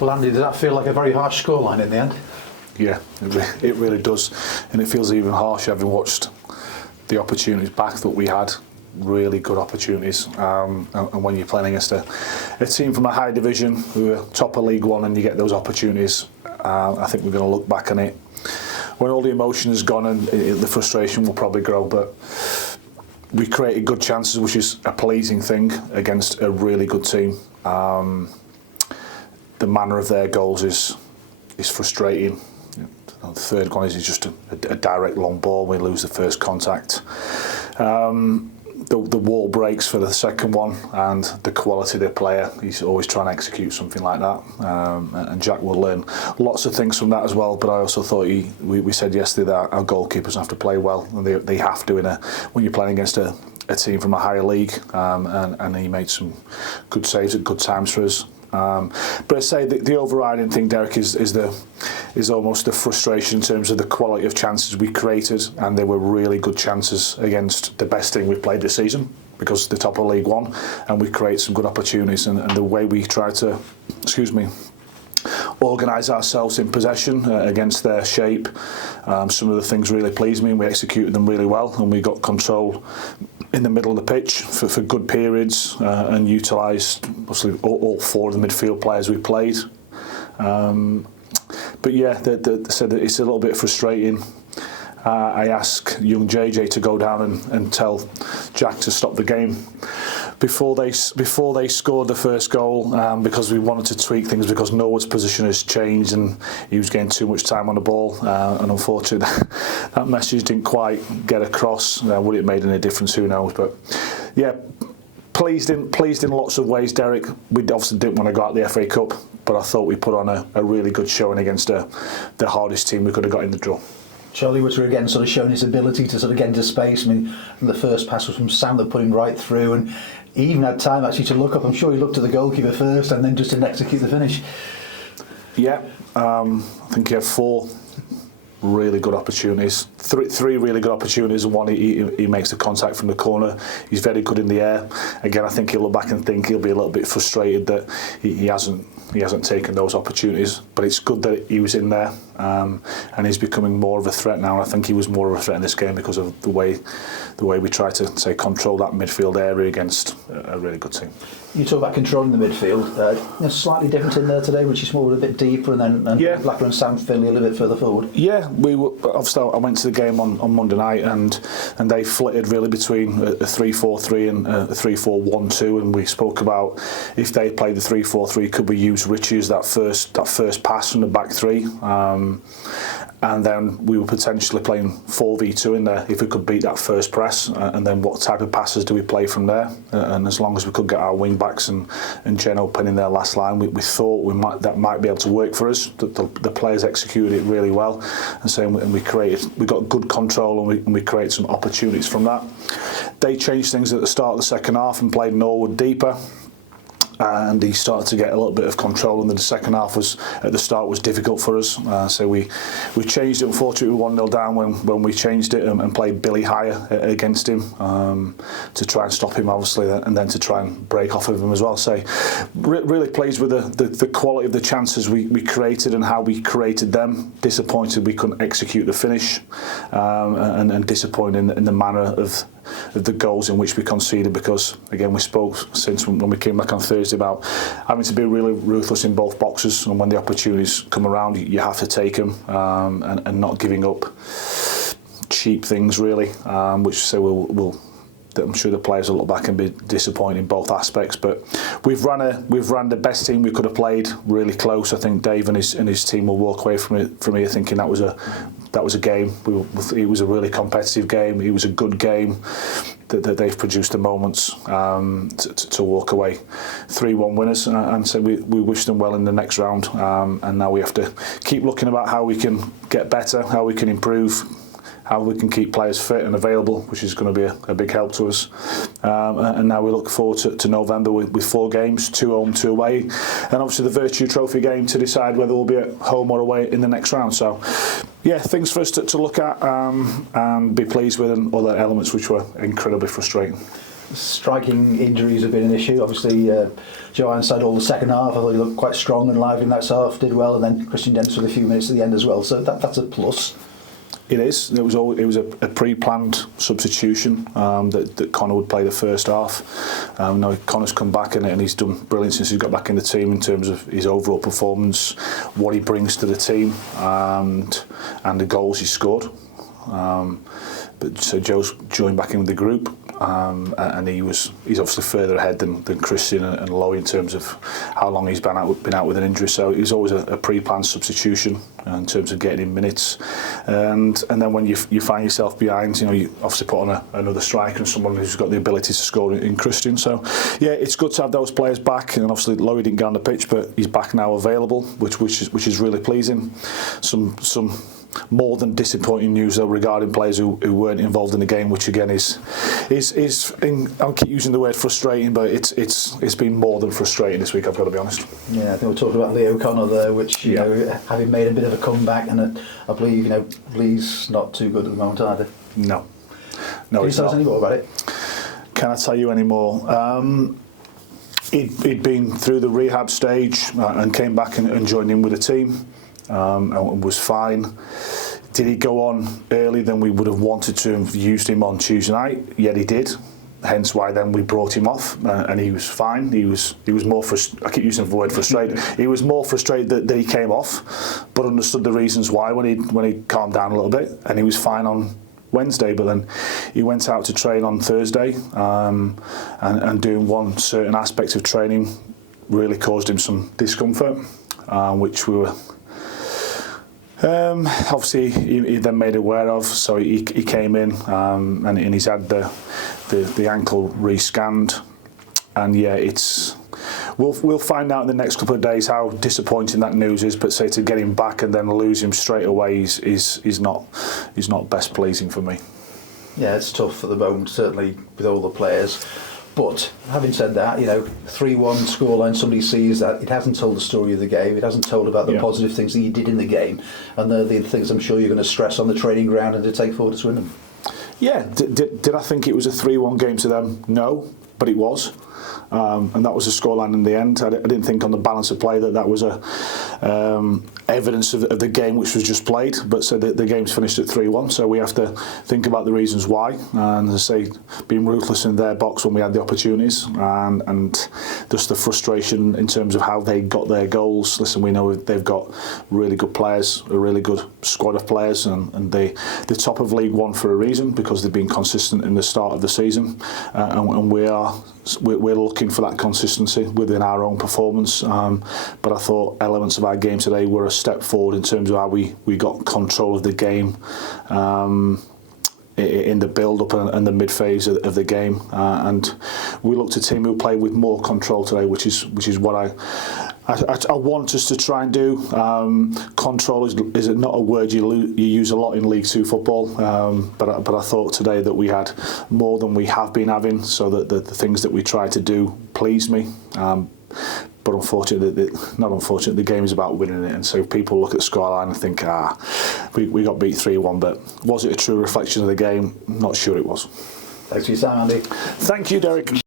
Well, Andy, does that feel like a very harsh scoreline in the end? Yeah, it really does, and it feels even harsher having watched the opportunities back that we had. Really good opportunities, and when you're playing against a team from a high division who are top of League One and you get those opportunities, I think we're going to look back on it when all the emotion is gone, and the frustration will probably grow, but we created good chances, which is a pleasing thing against a really good team. The manner of their goals is frustrating. The third one is just a direct long ball. We lose the first contact. The wall breaks for the second one, and the quality of the player, he's always trying to execute something like that, and Jack will learn lots of things from that as well. But I also thought we said yesterday that our goalkeepers have to play well, and they have to when you're playing against a team from a higher league, and he made some good saves at good times for us. But I say the overriding thing, Derek, is almost the frustration in terms of the quality of chances we created, and they were really good chances against the best team we've played this season, because they're top of League One, and we create some good opportunities, and the way we try to, organise ourselves in possession against their shape. Some of the things really pleased me, and we executed them really well, and we got control in the middle of the pitch for good periods, and utilised obviously all four of the midfield players we played. But yeah, said that it's a little bit frustrating. I asked young JJ to go down and tell Jack to stop the game before they scored the first goal, because we wanted to tweak things, because Norwood's position has changed and he was getting too much time on the ball, and unfortunately that message didn't quite get across. Would it have made any difference? Who knows? But yeah, pleased in lots of ways, Derek. We obviously didn't want to go out the FA Cup, but I thought we put on a really good showing against the hardest team we could have got in the draw. Charlie Whitter again sort of showing his ability to sort of get into space. I mean, the first pass was from Sam that put him right through, and he even had time actually to look up. I'm sure he looked at the goalkeeper first and then just didn't execute the finish. Yeah, I think he had four really good opportunities, three really good opportunities, and one he makes the contact from the corner. He's very good in the air. Again, I think he'll look back and think he'll be a little bit frustrated that he hasn't taken those opportunities, but it's good that he was in there, and he's becoming more of a threat now. And I think he was more of a threat in this game because of the way we try to control that midfield area against a really good team. You talk about controlling the midfield. Slightly different in there today, which is more a bit deeper, and then yeah. Blackburn and Sam Finley a little bit further forward. Yeah, obviously I went to the game on Monday night, and they flitted really between a 3-4-3 and a 3-4-1-2, and we spoke about if they played the 3-4-3, could we use Richie as that first pass from the back three, and then we were potentially playing 4v2 in there if we could beat that first press, and then what type of passes do we play from there? And as long as we could get our wing backs and Geno in their last line, we thought that might be able to work for us. The players executed it really well, and we got good control, and we created some opportunities from that. They changed things at the start of the second half and played Norwood deeper, and he started to get a little bit of control, and the second half at the start was difficult for us. So we changed it. Unfortunately, we were 1-0 down when we changed it and played Billy higher against him, to try and stop him, obviously, and then to try and break off of him as well. So really pleased with the quality of the chances we created and how we created them. Disappointed we couldn't execute the finish, and disappointed in the manner of the goals in which we conceded, because again we spoke since when we came back on Thursday about having to be really ruthless in both boxes, and when the opportunities come around you have to take them, and not giving up cheap things really, which I'm sure the players will look back and be disappointed in both aspects. But we've ran the best team we could have played, really close. I think Dave and his team will walk away from here thinking that was a game. It was a really competitive game. It was a good game that they've produced the moments to walk away 3-1 winners, and so we wish them well in the next round. And now we have to keep looking about how we can get better, how we can improve, how we can keep players fit and available, which is going to be a big help to us. And now we look forward to November with 4 games, 2 home, 2 away, and obviously the Virtue Trophy game to decide whether we'll be at home or away in the next round. So yeah, things for us to look at, and be pleased with, and other elements which were incredibly frustrating. striking injuries have been an issue. Obviously, Joanne said all the second half. I thought he looked quite strong and lively in that half, did well, and then Christian Dents with a few minutes at the end as well. So that's a plus. It is. It was a pre-planned substitution that Connor would play the first half. Now Connor's come back and he's done brilliant since he's got back in the team in terms of his overall performance, what he brings to the team, and the goals he scored. But so Joe's joined back in with the group, and he's obviously further ahead than Christian and Lowy in terms of how long he's been out with an injury. So it was always a pre-planned substitution in terms of getting in minutes, and then when you find yourself behind, you obviously put on another striker and someone who's got the ability to score in Christian. So yeah, it's good to have those players back, and obviously Lowy didn't get on the pitch, but he's back now available, which is really pleasing. Some more than disappointing news though regarding players who weren't involved in the game, which again is I'll keep using the word frustrating, but it's been more than frustrating this week, I've got to be honest. Yeah, I think we're talking about 𝗬𝗢𝗨𝗥𝗧 there, which you know, having made a bit of a comeback, and I believe Lee's not too good at the moment either. No, Can you tell us any more about it? Can I tell you any more? He'd been through the rehab stage and came back and joined in with the team. And was fine. Did he go on early than we would have wanted to have used him on Tuesday night? Yeah, he did. Hence why then we brought him off, and he was fine. He was more I keep using the word frustrated. He was more frustrated that he came off, but understood the reasons why when he calmed down a little bit, and he was fine on Wednesday. But then he went out to train on Thursday, and doing one certain aspect of training really caused him some discomfort, which we were. Obviously he then made aware of, so he came in, and he's had the ankle re-scanned, and yeah, we'll find out in the next couple of days how disappointing that news is, but say to get him back and then lose him straight away is not best pleasing for me. Yeah, it's tough at the moment, certainly with all the players. But having said that, 3-1 scoreline, somebody sees that. It hasn't told the story of the game. It hasn't told about the positive things that you did in the game. And they're the things I'm sure you're going to stress on the training ground and to take forward to Swindon. Yeah, did I think it was a 3-1 game to them? No, but it was. And that was a scoreline in the end. I didn't think on the balance of play that was evidence of the game which was just played, but so the game's finished at 3-1, so we have to think about the reasons why, and as I say, being ruthless in their box when we had the opportunities, and just the frustration in terms of how they got their goals. Listen, we know they've got really good players, a really good squad of players, and they're top of League One for a reason, because they've been consistent in the start of the season, and we're looking for that consistency within our own performance, but I thought elements of our game today were a step forward in terms of how we got control of the game in the build-up and the mid-phase of the game, and we looked at a team who played with more control today, which is what I want us to try and do. Control is not a word you use a lot in League Two football, but I thought today that we had more than we have been having, so that the things that we tried to do pleased me. But unfortunately, the game is about winning it, and so people look at the scoreline and think, we got beat 3-1, but was it a true reflection of the game? Not sure it was. Thanks for your time, Andy. Thank you, Derek.